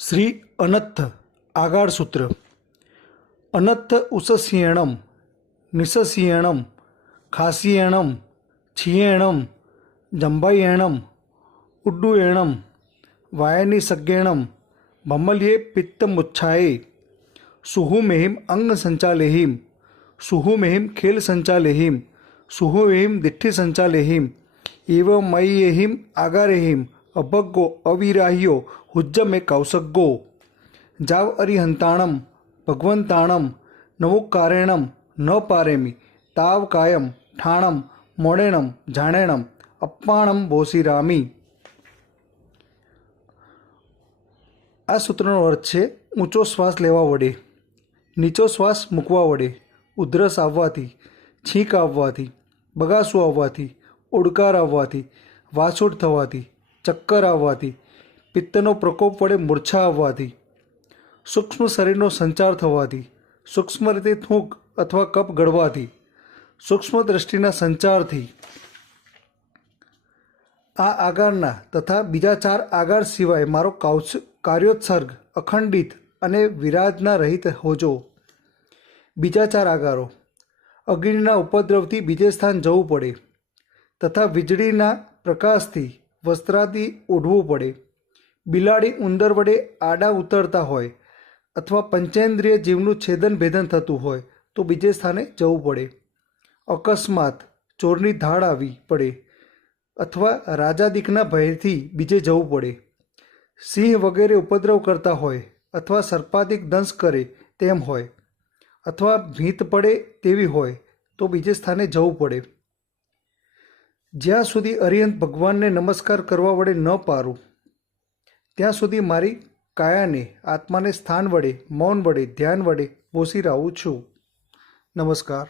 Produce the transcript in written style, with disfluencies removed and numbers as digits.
श्री अनत्थ आगार सूत्र। अनत्थ उसस्येणम निसस्येणम खास्येणम छियेणम जंबायेणम उड्डुयेणम वायनिसज्ञेणम भमल्ये पित्तमुच्छाये सुहुमेहिम अंग संचालेहिम सुहुमेहिम खेल संचालेहिम सुहुमेहिम दिट्ठि संचालेहिम एवं मय्येहिम आगारेहिम अभग्गो अविराह्यो हुज्जमे कौसग्गो जाव अरिहंताणम भगवंताणम नवोकारेणम न पारेमी ताव कायम ठाणम मोडेणम जाणेणम अप्पाणम बोसीरामी। आ सूत्रનો અર્થ છે ઊંચો શ્વાસ લેવા વડે, નીચો શ્વાસ મૂકવા વડે, ઉધરસ આવવાથી, છીંક આવવાથી, બગાસું આવવાથી, ઓડકાર આવવાથી, વાછોડ થવાથી, ચક્કર આવવાથી, પિત્તનો પ્રકોપ વડે મૂર્છા આવવાથી, સૂક્ષ્મ શરીરનો સંચાર થવાથી, સૂક્ષ્મ રીતે થૂંક અથવા કપ ગળવાથી, સૂક્ષ્મ દ્રષ્ટિના સંચારથી, આ આગારના તથા બીજા 4 આગાર સિવાય મારો કાર્યોત્સર્ગ અખંડિત અને વિરાજના રહિત હોજો। બીજા 4 આગારો અગ્નિના ઉપદ્રવથી બીજે સ્થાન જવું પડે તથા વીજળીના પ્રકાશથી વસ્ત્રાદી ઓઢવું પડે, બિલાડી ઉંદર વડે આડા ઉતરતા હોય અથવા પંચેન્દ્રિય જીવનું છેદન ભેદન થતું હોય તો બીજે સ્થાને જવું પડે, અકસ્માત ચોરની ધાડ આવી પડે અથવા રાજાદિકના ભયથી બીજે જવું પડે, સિંહ વગેરે ઉપદ્રવ કરતા હોય અથવા સર્પાદિક દંશ કરે તેમ હોય અથવા ભીત પડે તેવી હોય તો બીજે સ્થાને જવું પડે। જ્યાં સુધી અરિહંત ભગવાનને નમસ્કાર કરવા વડે ન પારું ત્યાં સુધી મારી કાયાને આત્માને સ્થાન વડે, મૌન વડે, ધ્યાન વડે પોષી રહું છું। નમસ્કાર।